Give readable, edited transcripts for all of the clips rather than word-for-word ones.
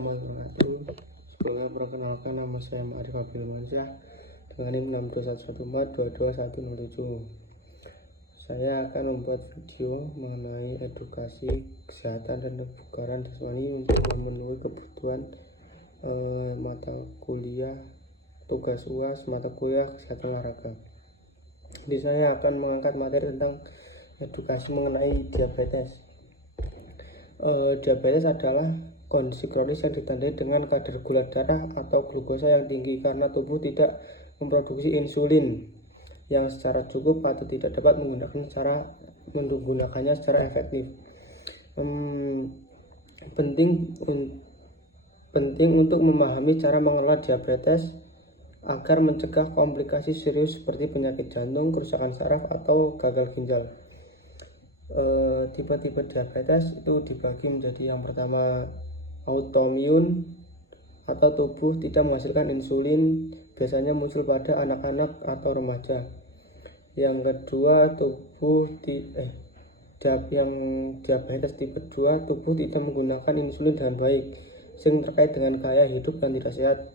warahmatullahi wabarakatuh. Sebelumnya perkenalkan, nama saya Ma'arif Abil Mansyah dengan NIM 621422107. Saya akan membuat video mengenai edukasi kesehatan dan kebugaran jasmani untuk memenuhi kebutuhan mata kuliah tugas UAS mata kuliah kesehatan olahraga. Jadi saya akan mengangkat materi tentang edukasi mengenai diabetes. Diabetes adalah kondisi kronis yang ditandai dengan kadar gula darah atau glukosa yang tinggi karena tubuh tidak memproduksi insulin yang secara cukup atau tidak dapat menggunakannya secara efektif. Penting untuk memahami cara mengelola diabetes agar mencegah komplikasi serius seperti penyakit jantung, kerusakan saraf, atau gagal ginjal. Tipe-tipe diabetes itu dibagi menjadi yang pertama autoimun atau tubuh tidak menghasilkan insulin, biasanya muncul pada anak-anak atau remaja. Yang kedua yang diabetes tipe 2, tubuh tidak menggunakan insulin dengan baik, sering terkait dengan gaya hidup yang tidak sehat.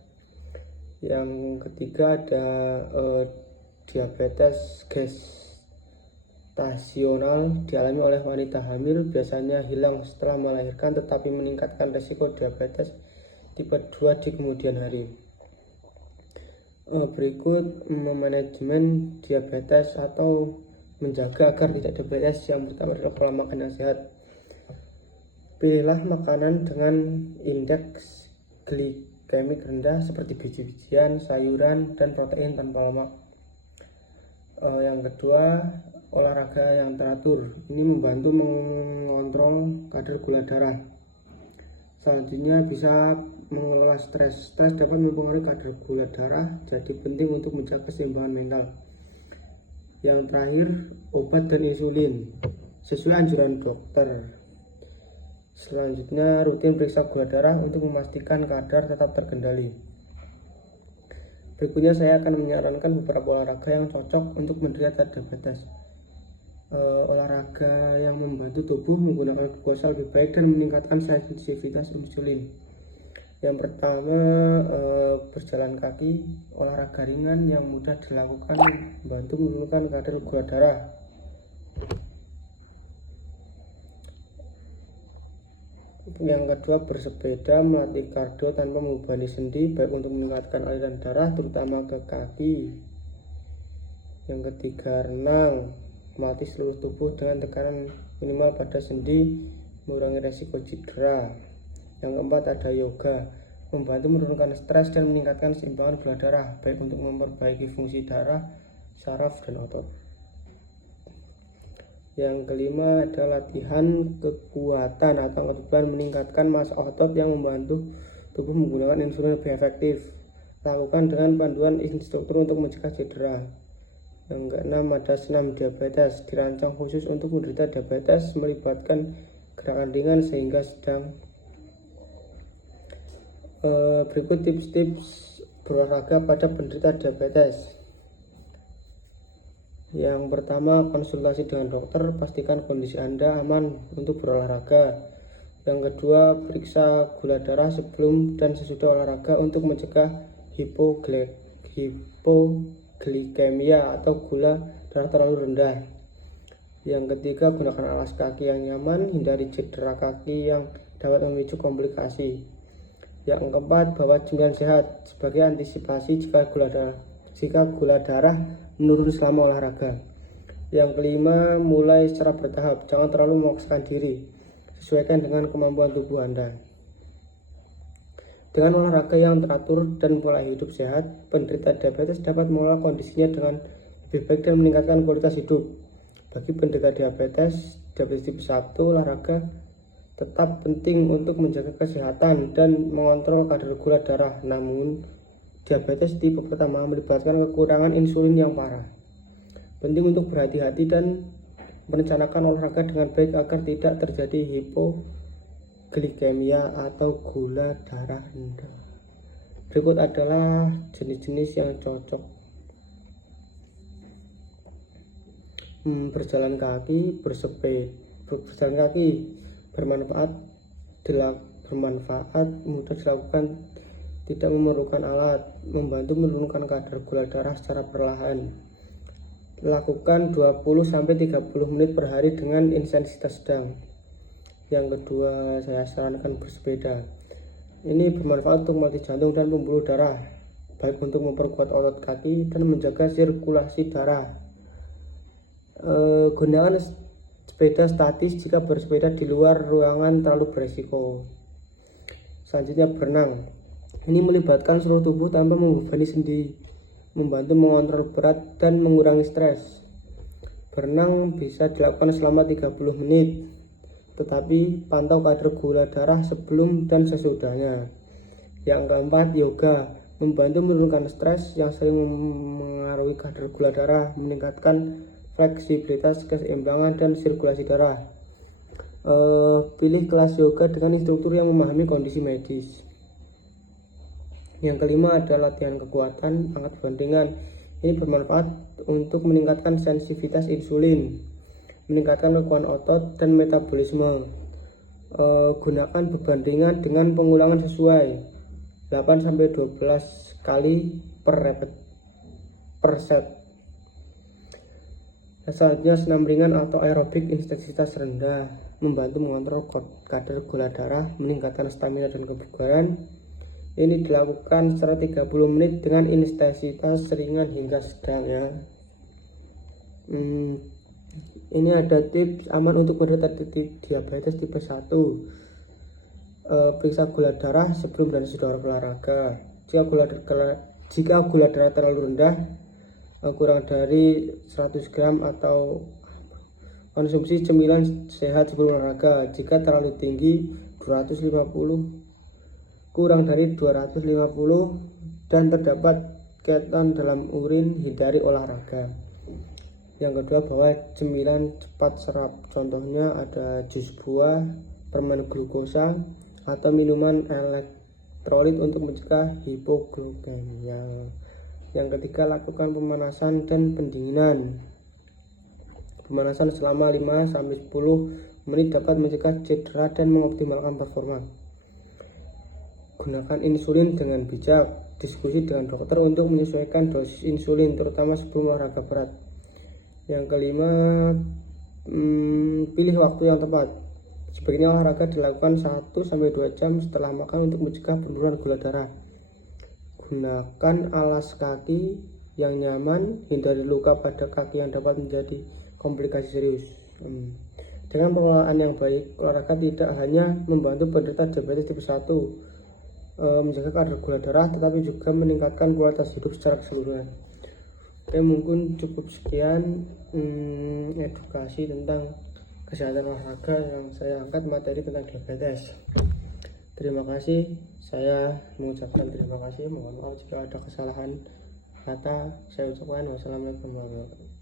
Yang ketiga ada diabetes gestasional, dialami oleh wanita hamil, biasanya hilang setelah melahirkan tetapi meningkatkan risiko diabetes tipe 2 di kemudian hari. Berikut manajemen diabetes atau menjaga agar tidak diabetes. Yang pertama adalah pola makan yang sehat. Pilihlah makanan dengan indeks glikemik rendah seperti biji-bijian, sayuran, dan protein tanpa lemak. Yang kedua, olahraga yang teratur. Ini membantu mengontrol kadar gula darah. Selanjutnya bisa mengelola stres. Stres dapat mempengaruhi kadar gula darah, jadi penting untuk menjaga keseimbangan mental. Yang terakhir, obat dan insulin sesuai anjuran dokter. Selanjutnya, rutin periksa gula darah untuk memastikan kadar tetap terkendali. Berikutnya saya akan menyarankan beberapa olahraga yang cocok untuk menderita diabetes. Olahraga yang membantu tubuh menggunakan glukosa lebih baik dan meningkatkan sensitivitas insulin. Yang pertama, berjalan kaki, olahraga ringan yang mudah dilakukan membantu menurunkan kadar gula darah. Yang kedua, bersepeda, melatih kardio tanpa membebani sendi, baik untuk meningkatkan aliran darah terutama ke kaki. Yang ketiga, renang, melatih seluruh tubuh dengan tekanan minimal pada sendi, mengurangi resiko cedera. Yang keempat, ada yoga, membantu menurunkan stres dan meningkatkan keseimbangan gula darah, baik untuk memperbaiki fungsi darah, saraf, dan otot. Yang kelima ada latihan kekuatan atau ketebalan, meningkatkan massa otot yang membantu tubuh menggunakan insulin lebih efektif. Lakukan dengan panduan instruktur untuk mencegah cedera. Yang keenam ada senam diabetes, dirancang khusus untuk menderita diabetes, melibatkan gerakan ringan sehingga sedang. Berikut tips-tips berolahraga pada penderita diabetes. Yang pertama, konsultasi dengan dokter, pastikan kondisi Anda aman untuk berolahraga. Yang kedua, periksa gula darah sebelum dan sesudah olahraga untuk mencegah hipoglikemia atau gula darah terlalu rendah. Yang ketiga, gunakan alas kaki yang nyaman, hindari cedera kaki yang dapat memicu komplikasi. Yang keempat, bawa cemilan sehat sebagai antisipasi jika gula darah menurun selama olahraga. Yang kelima, mulai secara bertahap, jangan terlalu memaksakan diri, sesuaikan dengan kemampuan tubuh Anda. Dengan olahraga yang teratur dan pola hidup sehat, penderita diabetes dapat mengelola kondisinya dengan lebih baik dan meningkatkan kualitas hidup. Bagi penderita diabetes tipe 1, olahraga tetap penting untuk menjaga kesehatan dan mengontrol kadar gula darah. Namun, diabetes tipe pertama melibatkan kekurangan insulin yang parah. Penting untuk berhati-hati dan merencanakan olahraga dengan baik agar tidak terjadi hipoglikemia atau gula darah rendah. Berikut adalah jenis-jenis yang cocok. Berjalan kaki bermanfaat bermanfaat, mudah dilakukan, tidak memerlukan alat, membantu menurunkan kadar gula darah secara perlahan. Lakukan 20-30 menit per hari dengan intensitas sedang. Yang kedua, saya sarankan bersepeda. Ini bermanfaat untuk melatih jantung dan pembuluh darah, baik untuk memperkuat otot kaki dan menjaga sirkulasi darah. Gunakan sepeda statis jika bersepeda di luar ruangan terlalu beresiko. Selanjutnya, berenang. Ini melibatkan seluruh tubuh tanpa membebani sendi, membantu mengontrol berat dan mengurangi stres. Berenang bisa dilakukan selama 30 menit, tetapi pantau kadar gula darah sebelum dan sesudahnya. Yang keempat, yoga. Membantu menurunkan stres yang sering mengaruhi kadar gula darah, meningkatkan fleksibilitas, keseimbangan, dan sirkulasi darah. Pilih kelas yoga dengan instruktur yang memahami kondisi medis. Yang kelima adalah latihan kekuatan, angkat bandingan. Ini bermanfaat untuk meningkatkan sensitivitas insulin, meningkatkan kekuatan otot dan metabolisme. Gunakan beban dengan pengulangan sesuai 8-12 kali per set. Selanjutnya, senam ringan atau aerobik intensitas rendah, membantu mengontrol kadar gula darah, meningkatkan stamina dan kebugaran. Ini dilakukan secara 30 menit dengan intensitas ringan hingga sedang ya. Ini ada tips aman untuk menderita diabetes tipe 1. Periksa gula darah sebelum dan sesudah olahraga. Jika gula darah terlalu rendah, kurang dari 100 gram, atau konsumsi cemilan sehat sebelum olahraga. Jika terlalu tinggi 250, kurang dari 250, dan terdapat keton dalam urin, hindari olahraga. Yang kedua, bawa cemilan cepat serap. Contohnya ada jus buah, permen glukosa, atau minuman elektrolit untuk mencegah hipoglikemia. Yang ketiga, lakukan pemanasan dan pendinginan. Pemanasan selama 5-10 menit dapat mencegah cedera dan mengoptimalkan performa. Gunakan insulin dengan bijak. Diskusi dengan dokter untuk menyesuaikan dosis insulin, terutama sebelum olahraga berat. Yang kelima, pilih waktu yang tepat. Sebaiknya olahraga dilakukan 1-2 jam setelah makan untuk mencegah penurunan gula darah. Gunakan alas kaki yang nyaman, hindari luka pada kaki yang dapat menjadi komplikasi serius. Dengan pengelolaan yang baik, olahraga tidak hanya membantu penderita diabetes tipe 1 menjaga kadar gula darah, tetapi juga meningkatkan kualitas hidup secara keseluruhan. Oke, mungkin cukup sekian edukasi tentang kesehatan olahraga yang saya angkat, materi tentang diabetes. Terima kasih, saya mengucapkan terima kasih. Mohon maaf jika ada kesalahan kata saya ucapkan. Wassalamualaikum warahmatullahi wabarakatuh.